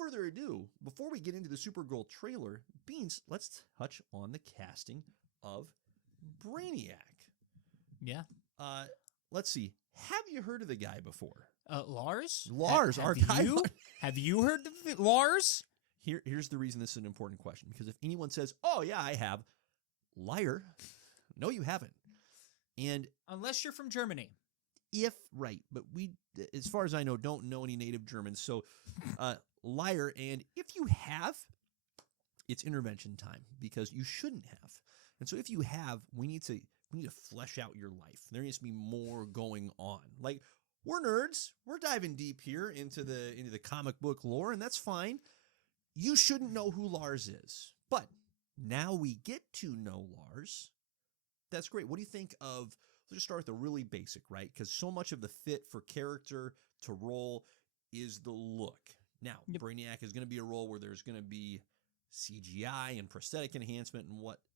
further ado, before we get into the Supergirl trailer, Beans, let's touch on the casting of Brainiac. Yeah. Let's see. Have you heard of the guy before? Lars? Lars, our guy. Have you heard of Lars? Here's the reason this is an important question. Because if anyone says, oh, yeah, I have, liar. No, you haven't. And unless you're from Germany. Right. But we, as far as I know, don't know any native Germans. So, liar. And if you have, it's intervention time because you shouldn't have. And so if you have, we need to flesh out your life. There needs to be more going on. Like, we're nerds. We're diving deep here into the comic book lore, and that's fine. You shouldn't know who Lars is. But now we get to know Lars. That's great. What do you think of, let's just start with the really basic, right? Because so much of the fit for character to role is the look. Now, Brainiac is going to be a role where there's going to be CGI and prosthetic enhancement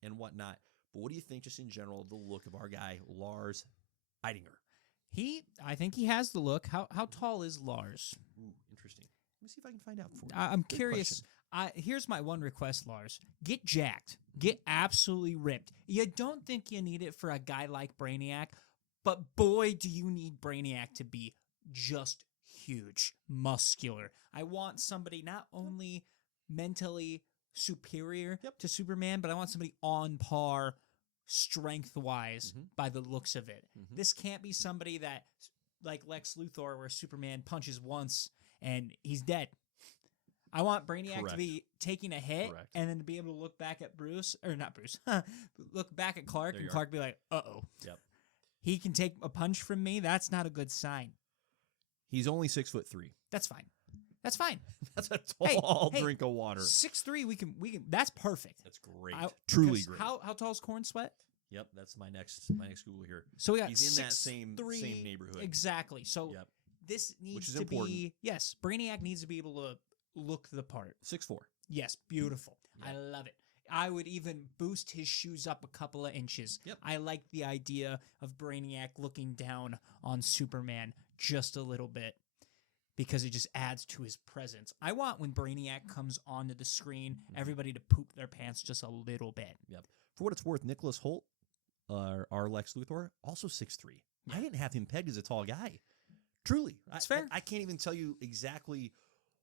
and whatnot. But what do you think just in general of the look of our guy, Lars Eidinger? I think he has the look. How tall is Lars? Ooh, interesting. Let me see if I can find out for you. I'm curious. Here's my one request, Lars. Get jacked. Get absolutely ripped. You don't think you need it for a guy like Brainiac, but boy, do you need Brainiac to be just huge, muscular. I want somebody not only mentally superior to Superman, but I want somebody on par strength-wise by the looks of it. This can't be somebody that, like Lex Luthor, where Superman punches once and he's dead. I want Brainiac to be taking a hit and then to be able to look back at Bruce, or not Bruce, look back at Clark, and Clark be like, uh-oh. Yep. He can take a punch from me. That's not a good sign. He's only 6'3". That's fine. That's fine. That's a tall drink of water. 6'3", we can. That's perfect. That's great. Truly great. How tall is Corn Sweat? Yep, that's my next Google here. So we got he's in that same neighborhood. Exactly. So this needs to be Brainiac needs to be able to look the part. 6'4". Yes, beautiful. I love it. I would even boost his shoes up a couple of inches. Yep. I like the idea of Brainiac looking down on Superman just a little bit, because it just adds to his presence. I want when Brainiac comes onto the screen, everybody to poop their pants just a little bit. Yep. For what it's worth, Nicholas Hoult, our Lex Luthor, also 6'3". I didn't have him pegged as a tall guy. Truly. That's fair. I can't even tell you exactly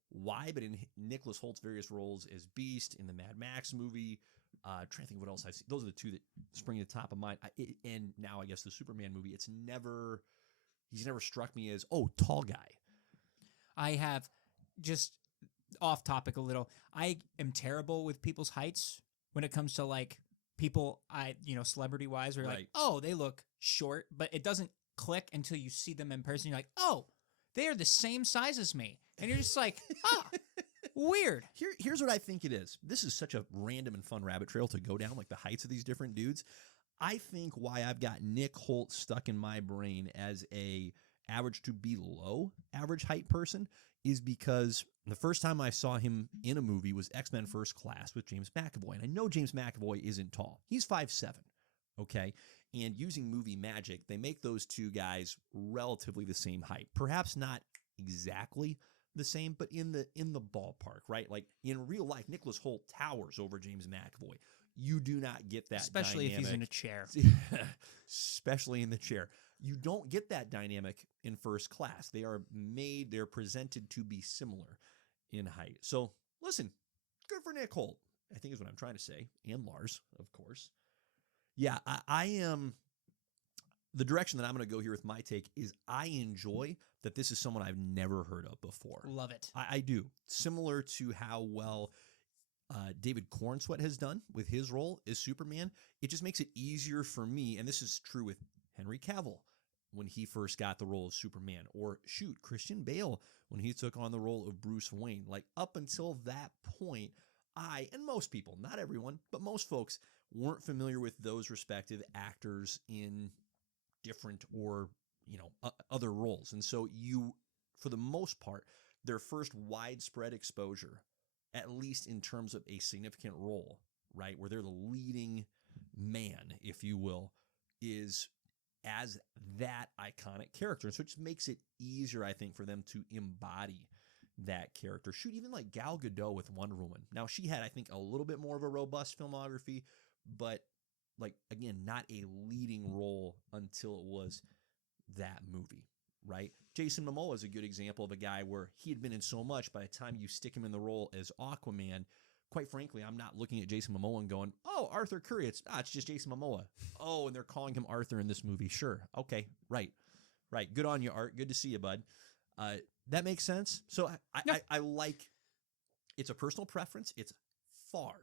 why, but in Nicholas Holt's various roles as Beast, in the Mad Max movie, trying to think of what else I've seen. Those are the two that spring to the top of mind. And now I guess the Superman movie, he's never struck me as, tall guy. I have, just off topic a little, I am terrible with people's heights when it comes to like people, celebrity wise, where you're like, oh, they look short, but it doesn't click until you see them in person. You're like, oh, they are the same size as me. And you're just like, weird. Here's what I think it is. This is such a random and fun rabbit trail to go down, like the heights of these different dudes. I think why I've got Nick Hoult stuck in my brain as a average to below average height person is because the first time I saw him in a movie was X-Men First Class with James McAvoy. And I know James McAvoy isn't tall. He's 5'7", okay? And using movie magic, they make those two guys relatively the same height. Perhaps not exactly the same, but in the ballpark, right? Like in real life, Nicholas Hoult towers over James McAvoy. You do not get that especially dynamic. If he's in a chair. Especially in the chair. You don't get that dynamic in First Class. They're presented to be similar in height. So, listen, good for Nick Hoult, I think is what I'm trying to say. And Lars, of course. Yeah, I am... The direction that I'm going to go here with my take is I enjoy that this is someone I've never heard of before. Love it. I do. Similar to how well David Cornsweet has done with his role as Superman. It just makes it easier for me, and this is true with Henry Cavill when he first got the role of Superman, or Christian Bale when he took on the role of Bruce Wayne. Like up until that point, I, and most people, not everyone, but most folks weren't familiar with those respective actors in different or, other roles. And so for the most part, their first widespread exposure, at least in terms of a significant role, right, where they're the leading man, if you will, is as that iconic character. And so it just makes it easier, I think, for them to embody that character. Shoot, even like Gal Gadot with Wonder Woman. Now, she had, I think, a little bit more of a robust filmography, but like, again, not a leading role until it was that movie, right? Jason Momoa is a good example of a guy where he had been in so much, by the time you stick him in the role as Aquaman, quite frankly, I'm not looking at Jason Momoa and going, oh, Arthur Curry, it's just Jason Momoa. Oh, and they're calling him Arthur in this movie. Sure. Okay. Right. Good on you, Art. Good to see you, bud. That makes sense. So I like, it's a personal preference. It's far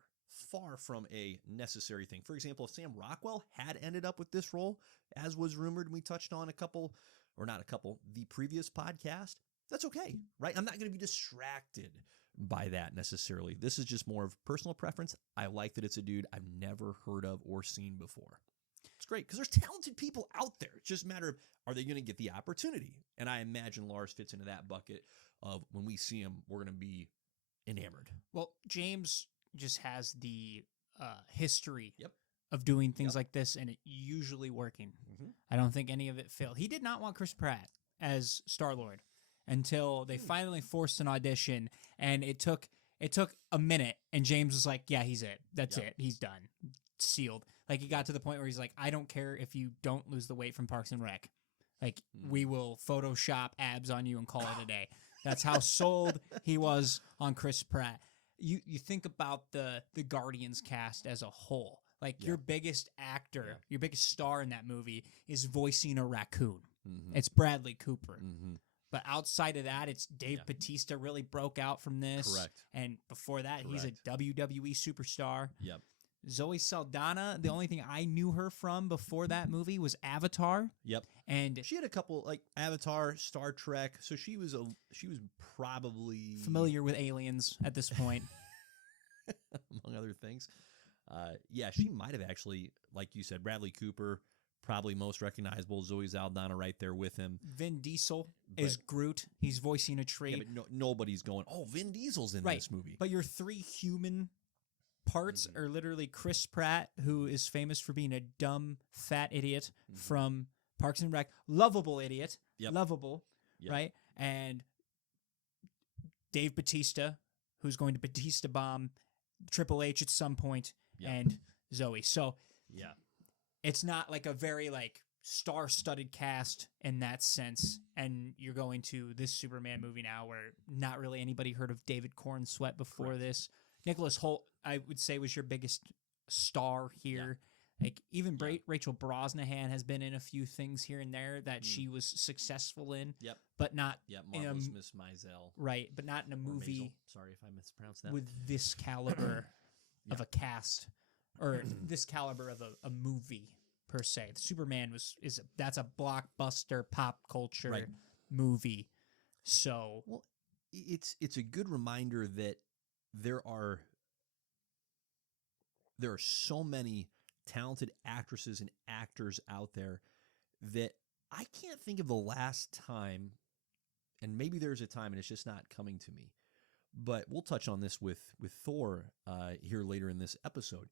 from a necessary thing. For example, if Sam Rockwell had ended up with this role, as was rumored, and we touched on the previous podcast, that's okay, right? I'm not going to be distracted by that necessarily. This is just more of personal preference. I like that it's a dude I've never heard of or seen before. It's great because there's talented people out there. It's just a matter of, are they going to get the opportunity? And I imagine Lars fits into that bucket of, when we see him, we're going to be enamored. Well, James just has the history of doing things like this, and it usually working. Mm-hmm. I don't think any of it failed. He did not want Chris Pratt as Star-Lord until they finally forced an audition, and it took a minute, and James was like, yeah, he's it. That's it. He's done. Sealed. Like, he got to the point where he's like, I don't care if you don't lose the weight from Parks and Rec. Like, we will Photoshop abs on you and call it a day. That's how sold he was on Chris Pratt. You think about the Guardians cast as a whole. Like, your biggest actor, your biggest star in that movie is voicing a raccoon. Mm-hmm. It's Bradley Cooper. Mm-hmm. But outside of that, it's Dave Bautista really broke out from this. Correct. And before that, he's a WWE superstar. Yep. Zoe Saldana, the only thing I knew her from before that movie was Avatar. Yep. And she had a couple, like Avatar, Star Trek, so she was probably familiar with aliens at this point. Among other things. She might have actually, like you said, Bradley Cooper, probably most recognizable. Zoe Saldana right there with him. Vin Diesel is Groot. He's voicing a tree. Yeah, but nobody's going, oh, Vin Diesel's in this movie. But your three human parts are literally Chris Pratt, who is famous for being a dumb, fat idiot from Parks and Rec. Lovable idiot. Lovable, right? And Dave Bautista, who's going to Batista bomb Triple H at some point, and Zoe. So it's not like a very star-studded cast in that sense. And you're going to this Superman movie now where not really anybody heard of David Corn Sweat before this. Nicholas Hoult, I would say, was your biggest star here. Like, even Rachel Brosnahan has been in a few things here and there that she was successful in. Yep. But not Marvelous Miss Maisel. Right, but not in a movie. Maisel. Sorry if I mispronounced that. With this caliber of a cast, or this caliber of a movie per se. The Superman that's a blockbuster pop culture movie. So, well, it's a good reminder that there are so many talented actresses and actors out there that I can't think of the last time, and maybe there's a time and it's just not coming to me, but we'll touch on this with Thor here later in this episode,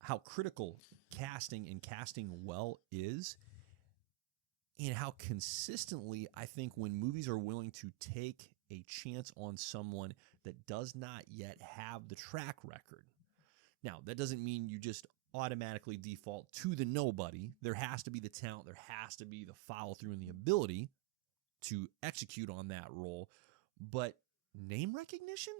how critical casting and casting well is, and how consistently I think when movies are willing to take a chance on someone that does not yet have the track record. Now, that doesn't mean you just automatically default to the nobody. There has to be the talent. There has to be the follow through and the ability to execute on that role. But name recognition?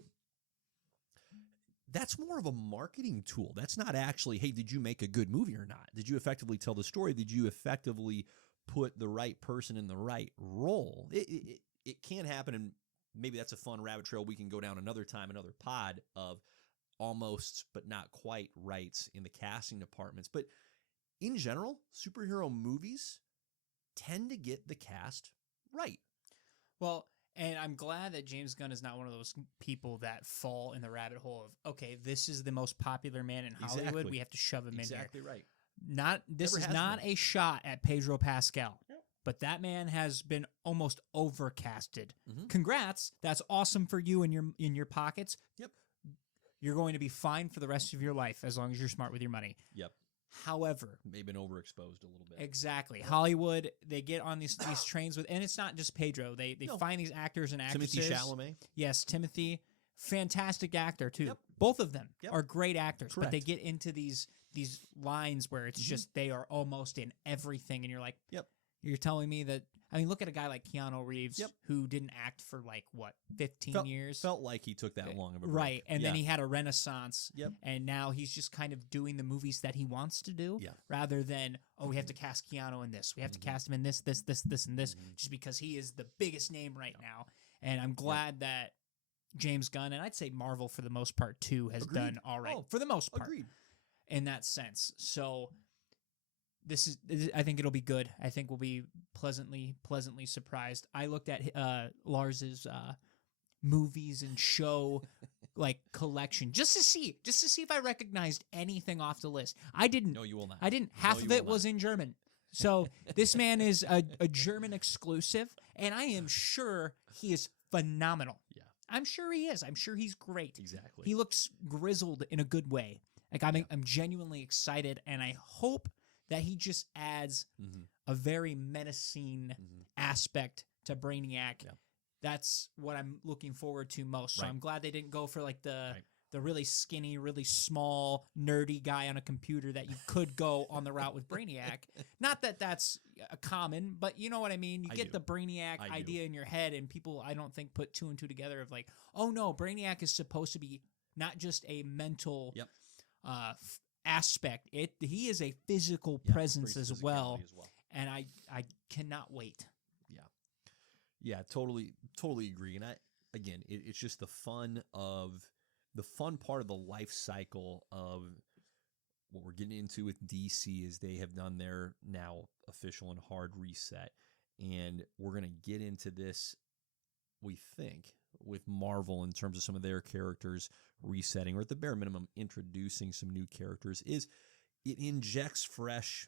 That's more of a marketing tool. That's not actually, hey, did you make a good movie or not? Did you effectively tell the story? Did you effectively put the right person in the right role? It can happen, and maybe that's a fun rabbit trail we can go down another time, another pod, of almost but not quite rights in the casting departments. But in general, superhero movies tend to get the cast right. Well, and I'm glad that James Gunn is not one of those people that fall in the rabbit hole of, okay, this is the most popular man in Hollywood. Exactly. We have to shove him in here. Exactly right. This is not a shot at Pedro Pascal. Yep. But that man has been almost overcasted. Mm-hmm. Congrats. That's awesome for you in your pockets. Yep. You're going to be fine for the rest of your life as long as you're smart with your money. Yep. However, They've been overexposed a little bit. exactly, Hollywood, they get on these trains with, and it's not just Pedro. They No. find these actors and actresses. Timothy Chalamet. Yes, Timothy, fantastic actor too. Yep. Both of them Yep. are great actors, but they Correct. get into these lines where it's just they are almost in everything, and you're like, Yep. You're telling me that? I mean, look at a guy like Keanu Reeves, Yep. who didn't act for like what 15 years, Felt like he took that long of a break. right? And then Yeah. he had a renaissance, Yep. and now he's just kind of doing the movies that he wants to do, Yeah. rather than we have to cast Keanu in this, we have to cast him in this, and this, just because he is the biggest name right now. And I'm glad that James Gunn, and I'd say Marvel for the most part too, has Agreed. done all right Oh, for the most part Agreed. in that sense. So I think it'll be good. I think we'll be pleasantly surprised. I looked at Lars's movies and show like collection just to see if I recognized anything off the list. I didn't. No, you will not. I didn't. Half No, of you it will was in German. So this man is a German exclusive, and I am sure he is phenomenal. Yeah. I'm sure he is. I'm sure he's great. Exactly. He looks grizzled in a good way. Like I'm genuinely excited, and I hope that he just adds a very menacing aspect to Brainiac. Yeah. That's what I'm looking forward to most. So Right. I'm glad they didn't go for like the really skinny, really small, nerdy guy on a computer that you could go on the route with Brainiac. Not that that's a common, but you know what I mean? You I get do. the Brainiac I idea in your head, and people, I don't think, put two and two together of like, oh no, Brainiac is supposed to be not just a mental aspect. He is a physical presence brings as well, physicality and I cannot wait. Yeah, totally agree. And it's just the fun part of the life cycle of what we're getting into with DC is they have done their now official and hard reset, and we're gonna get into this, we think, with Marvel in terms of some of their characters resetting, or at the bare minimum introducing some new characters. Is it injects fresh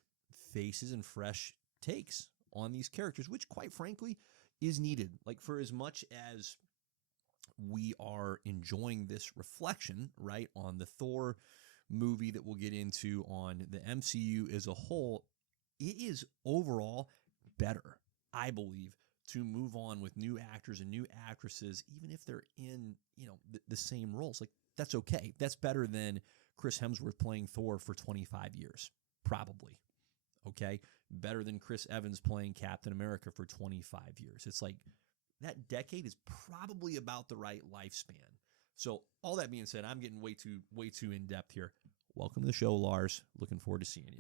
faces and fresh takes on these characters, which quite frankly is needed. Like, for as much as we are enjoying this reflection, right, on the Thor movie that we'll get into, on the MCU as a whole, it is overall better, I believe, to move on with new actors and new actresses, even if they're in, the same roles. Like, that's okay. That's better than Chris Hemsworth playing Thor for 25 years, probably. Okay? Better than Chris Evans playing Captain America for 25 years. It's like that decade is probably about the right lifespan. So all that being said, I'm getting way too in depth here. Welcome to the show, Lars. Looking forward to seeing you.